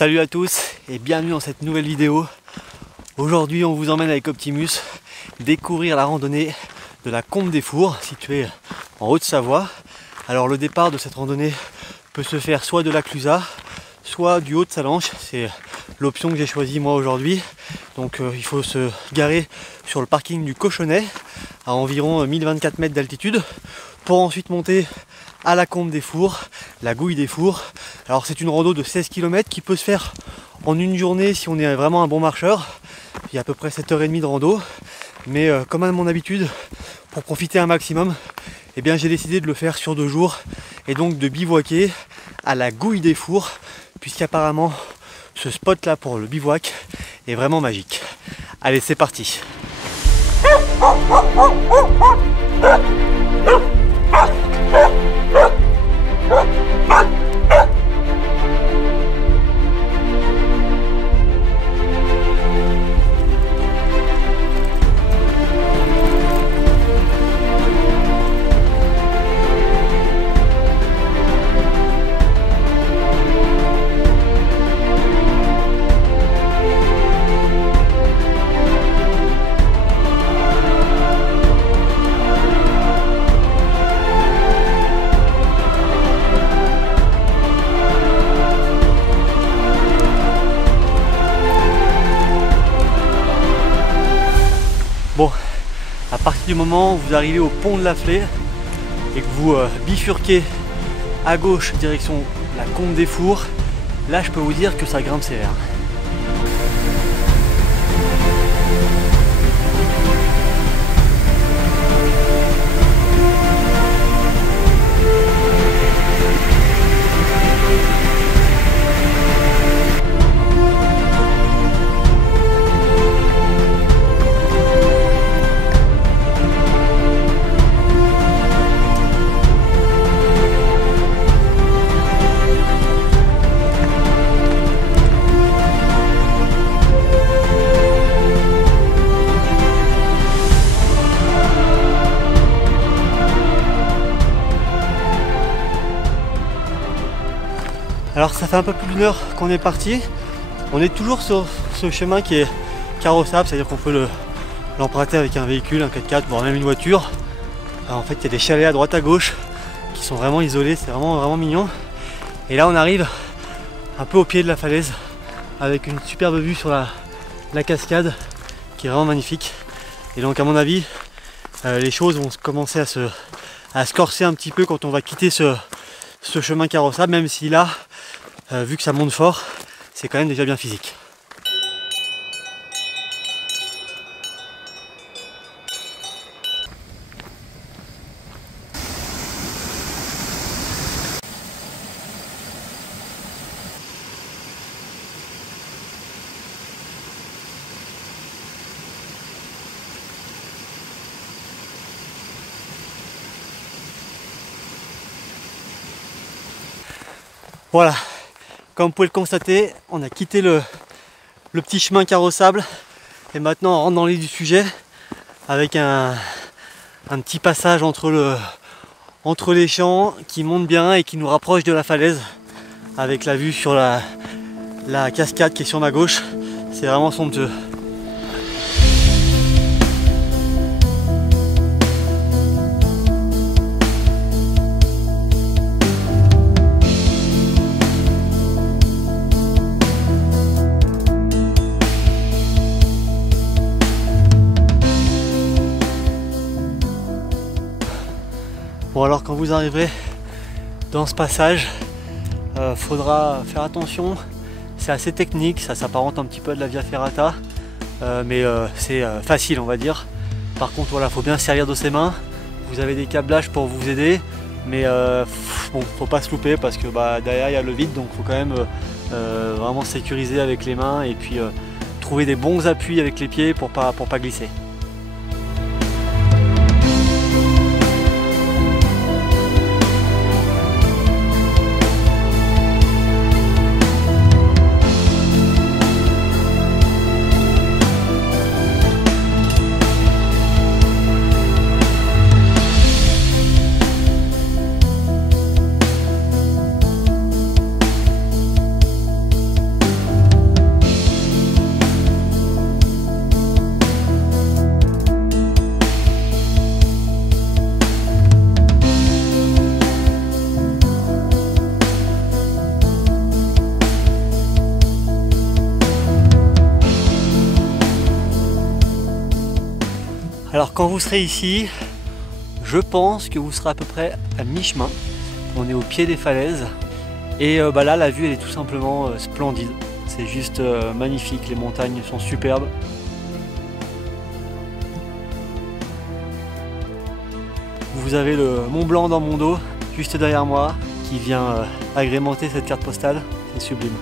Salut à tous et bienvenue dans cette nouvelle vidéo. Aujourd'hui on vous emmène avec Optimus découvrir la randonnée de la Combe des Fours située en Haute-Savoie. Alors le départ de cette randonnée peut se faire soit de la Clusaz, soit du Haut de Salanches. C'est l'option que j'ai choisie moi aujourd'hui. Donc il faut se garer sur le parking du Cochonnet à environ 1024 mètres d'altitude pour ensuite monter à la Combe des Fours, la Gouille des Fours. Alors c'est une rando de 16 km qui peut se faire en une journée si on est vraiment un bon marcheur. Il y a à peu près 7h30 de rando. Mais comme à mon habitude, pour profiter un maximum, eh bien, j'ai décidé de le faire sur 2 jours et donc de bivouaquer à la Gouille des Fours, puisqu'apparemment ce spot là pour le bivouac est vraiment magique. Allez, c'est parti. Bon, à partir du moment où vous arrivez au pont de la Flé et que vous bifurquez à gauche direction la Combe des Fours, là je peux vous dire que ça grimpe sévère. Alors ça fait un peu plus d'1 heure qu'on est parti. On est toujours sur ce chemin qui est carrossable, c'est-à-dire qu'on peut l'emprunter avec un véhicule, un 4x4, voire même une voiture. Alors, en fait il y a des chalets à droite à gauche qui sont vraiment isolés, c'est vraiment mignon. Et là on arrive un peu au pied de la falaise avec une superbe vue sur la cascade qui est vraiment magnifique. Et donc à mon avis les choses vont commencer à se corser un petit peu quand on va quitter ce chemin carrossable, même si là vu que ça monte fort, c'est quand même déjà bien physique. Voilà, comme vous pouvez le constater, on a quitté le petit chemin carrossable et maintenant on rentre dans le vif du sujet avec un petit passage entre les champs qui monte bien et qui nous rapproche de la falaise avec la vue sur la cascade qui est sur ma gauche. C'est vraiment somptueux. Bon, alors quand vous arriverez dans ce passage, faudra faire attention, c'est assez technique, ça s'apparente un petit peu à de la Via Ferrata, mais c'est facile on va dire. Par contre voilà, faut bien se servir de ses mains, vous avez des câblages pour vous aider, mais bon, faut pas se louper parce que derrière il y a le vide, donc faut quand même vraiment sécuriser avec les mains et puis trouver des bons appuis avec les pieds pour pas glisser. Alors quand vous serez ici, je pense que vous serez à peu près à mi-chemin. On est au pied des falaises et là la vue elle est tout simplement splendide. C'est juste magnifique, les montagnes sont superbes. Vous avez le Mont Blanc dans mon dos, juste derrière moi, qui vient agrémenter cette carte postale. C'est sublime.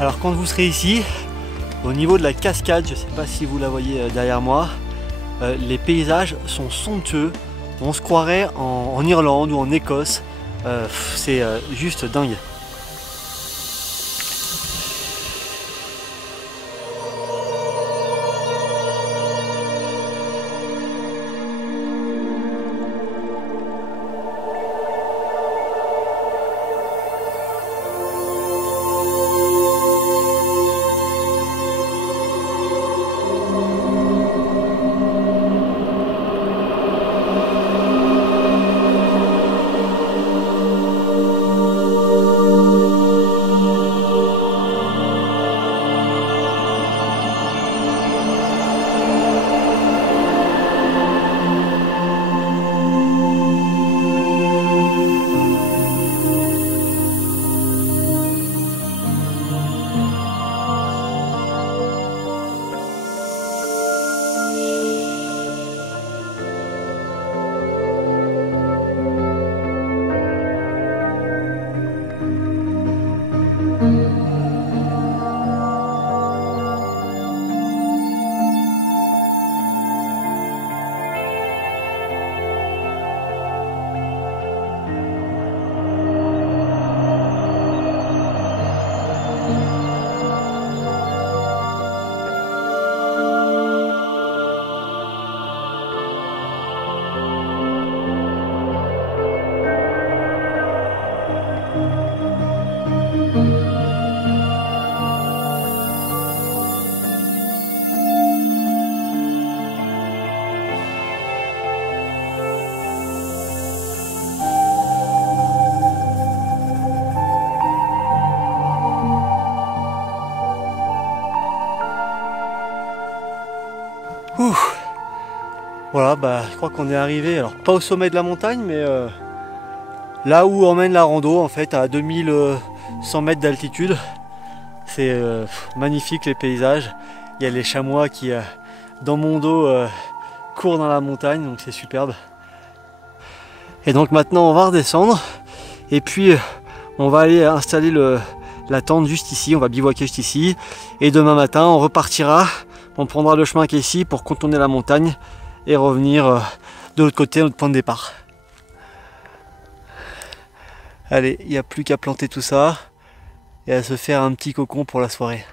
Alors quand vous serez ici, au niveau de la cascade, je ne sais pas si vous la voyez derrière moi, les paysages sont somptueux. On se croirait en Irlande ou en Écosse. C'est juste dingue. Ouh. Voilà, je crois qu'on est arrivé, alors pas au sommet de la montagne, mais là où emmène la rando, en fait, à 2100 mètres d'altitude. C'est magnifique les paysages. Il y a les chamois qui, dans mon dos, courent dans la montagne, donc c'est superbe. Et donc maintenant, on va redescendre, et puis on va aller installer la tente juste ici, on va bivouaquer juste ici, et demain matin, on repartira. On prendra le chemin qui est ici pour contourner la montagne et revenir de l'autre côté, à notre point de départ. Allez, il n'y a plus qu'à planter tout ça et à se faire un petit cocon pour la soirée.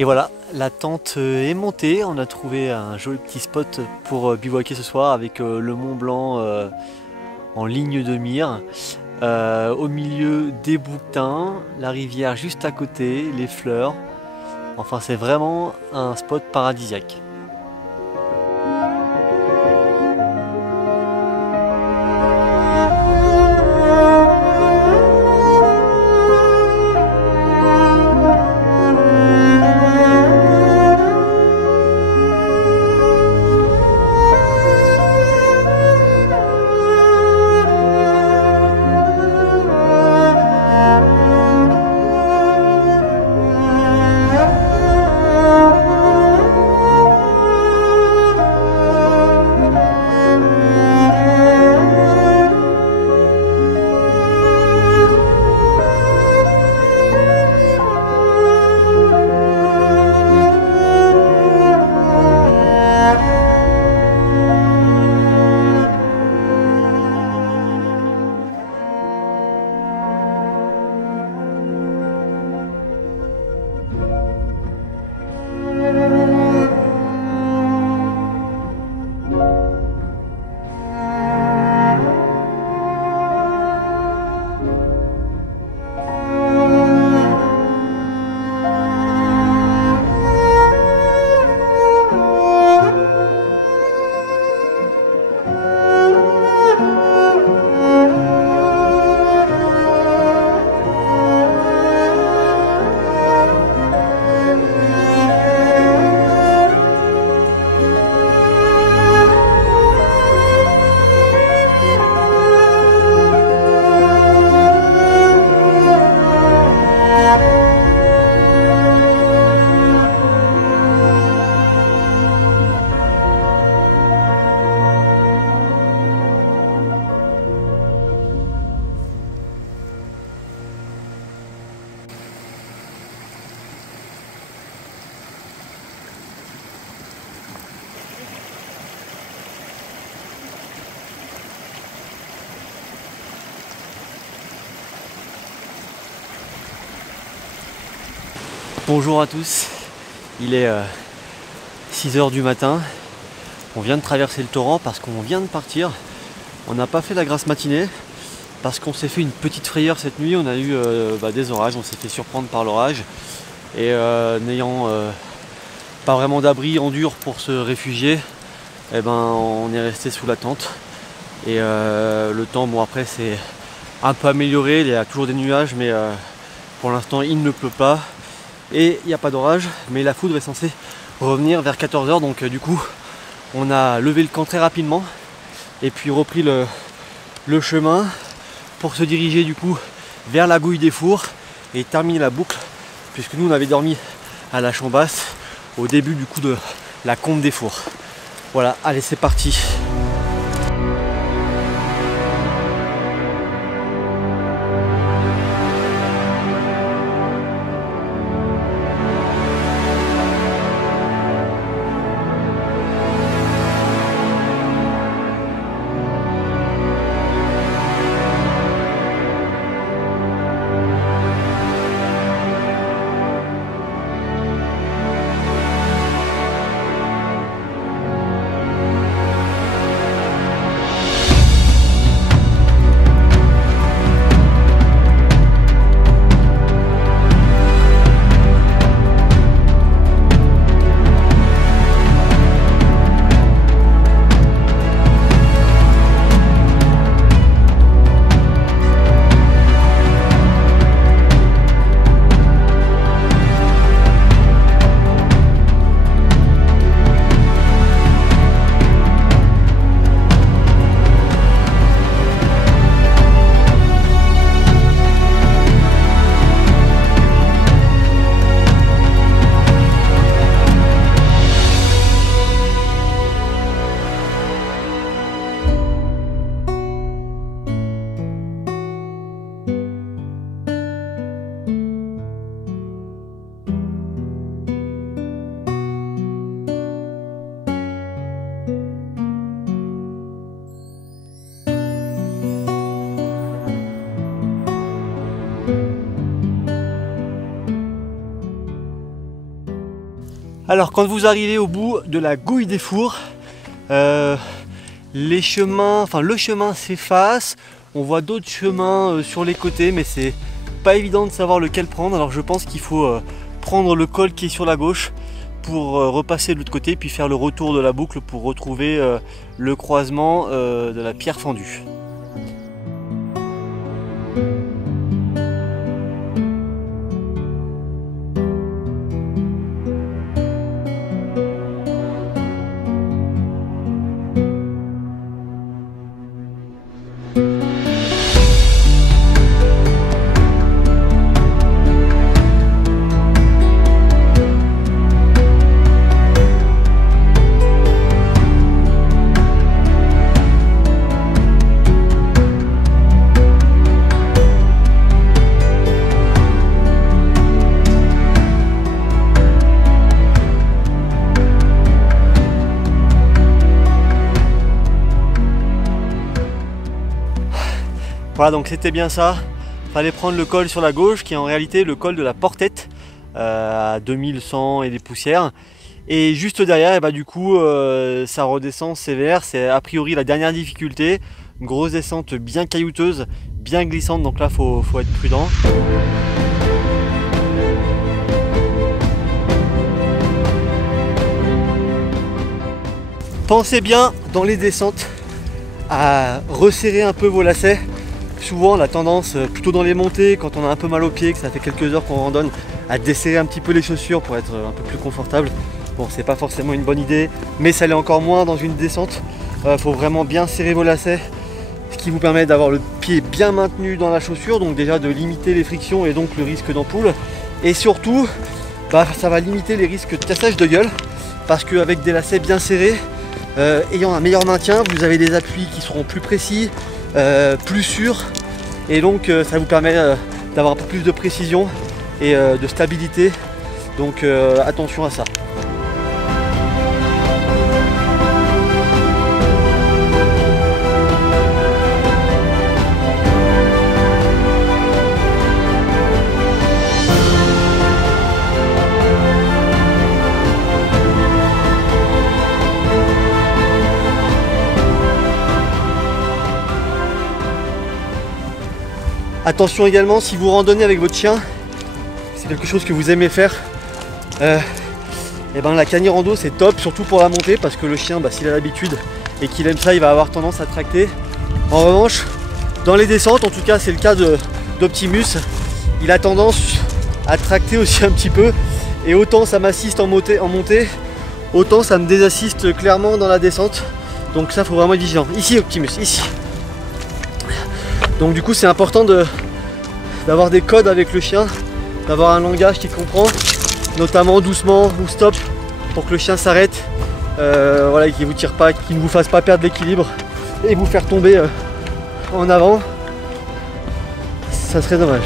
Et voilà, la tente est montée, on a trouvé un joli petit spot pour bivouaquer ce soir avec le Mont Blanc en ligne de mire. Au milieu des bouquetins, la rivière juste à côté, les fleurs. Enfin c'est vraiment un spot paradisiaque. Bonjour à tous, il est 6 h du matin, on vient de traverser le torrent parce qu'on vient de partir. On n'a pas fait la grasse matinée parce qu'on s'est fait une petite frayeur cette nuit, on a eu des orages, on s'est fait surprendre par l'orage et n'ayant pas vraiment d'abri en dur pour se réfugier, on est resté sous la tente et le temps, bon après c'est un peu amélioré, il y a toujours des nuages mais pour l'instant il ne pleut pas. Et il n'y a pas d'orage, mais la foudre est censée revenir vers 14 h, donc du coup on a levé le camp très rapidement et puis repris le chemin pour se diriger du coup vers la Gouille des Fours et terminer la boucle, puisque nous on avait dormi à la Chambasse au début du coup de la Combe des Fours. Voilà, allez c'est parti. Alors quand vous arrivez au bout de la Gouille des Fours, les chemins, le chemin s'efface, on voit d'autres chemins sur les côtés, mais c'est pas évident de savoir lequel prendre. Alors je pense qu'il faut prendre le col qui est sur la gauche pour repasser de l'autre côté, puis faire le retour de la boucle pour retrouver le croisement de la Pierre Fendue. Voilà, donc c'était bien ça, fallait prendre le col sur la gauche qui est en réalité le col de la Portette à 2100 et des poussières, et juste derrière et du coup ça redescend sévère, c'est a priori la dernière difficulté, une grosse descente bien caillouteuse, bien glissante, donc là faut être prudent. Pensez bien dans les descentes à resserrer un peu vos lacets. Souvent on a tendance, plutôt dans les montées, quand on a un peu mal aux pieds, que ça fait quelques heures qu'on randonne, à desserrer un petit peu les chaussures pour être un peu plus confortable. Bon, c'est pas forcément une bonne idée, mais ça l'est encore moins dans une descente. Faut vraiment bien serrer vos lacets, ce qui vous permet d'avoir le pied bien maintenu dans la chaussure, donc déjà de limiter les frictions et donc le risque d'ampoule. Et surtout, ça va limiter les risques de cassage de gueule, parce qu'avec des lacets bien serrés, ayant un meilleur maintien, vous avez des appuis qui seront plus précis, plus sûrs, et donc ça vous permet d'avoir un peu plus de précision et de stabilité, donc attention à ça. Attention également, si vous randonnez avec votre chien, c'est quelque chose que vous aimez faire, et la Cani Rando c'est top, surtout pour la montée, parce que le chien, s'il a l'habitude et qu'il aime ça, il va avoir tendance à tracter. En revanche, dans les descentes, en tout cas c'est le cas d'Optimus, il a tendance à tracter aussi un petit peu, et autant ça m'assiste en montée, autant ça me désassiste clairement dans la descente. Donc ça, faut vraiment être vigilant. Ici Optimus, ici. Donc du coup c'est important d'avoir des codes avec le chien, d'avoir un langage qu'il comprend, notamment doucement ou stop, pour que le chien s'arrête, voilà, qu'il vous tire pas, qu'il ne vous fasse pas perdre l'équilibre et vous faire tomber en avant. Ça serait dommage.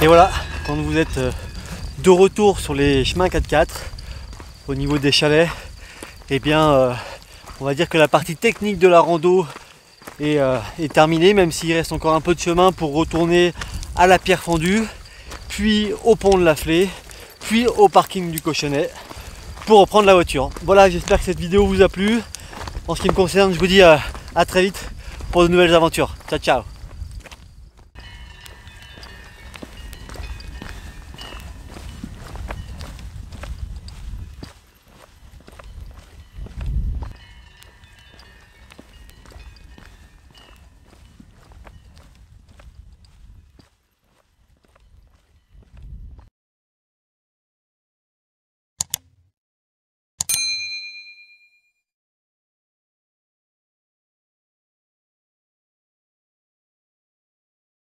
Et voilà, quand vous êtes de retour sur les chemins 4x4 au niveau des chalets, eh bien on va dire que la partie technique de la rando est terminée, même s'il reste encore un peu de chemin pour retourner à la Pierre Fendue, puis au pont de la Flé, puis au parking du Cochonnet pour reprendre la voiture. Voilà, j'espère que cette vidéo vous a plu. En ce qui me concerne, je vous dis à très vite pour de nouvelles aventures. Ciao ciao.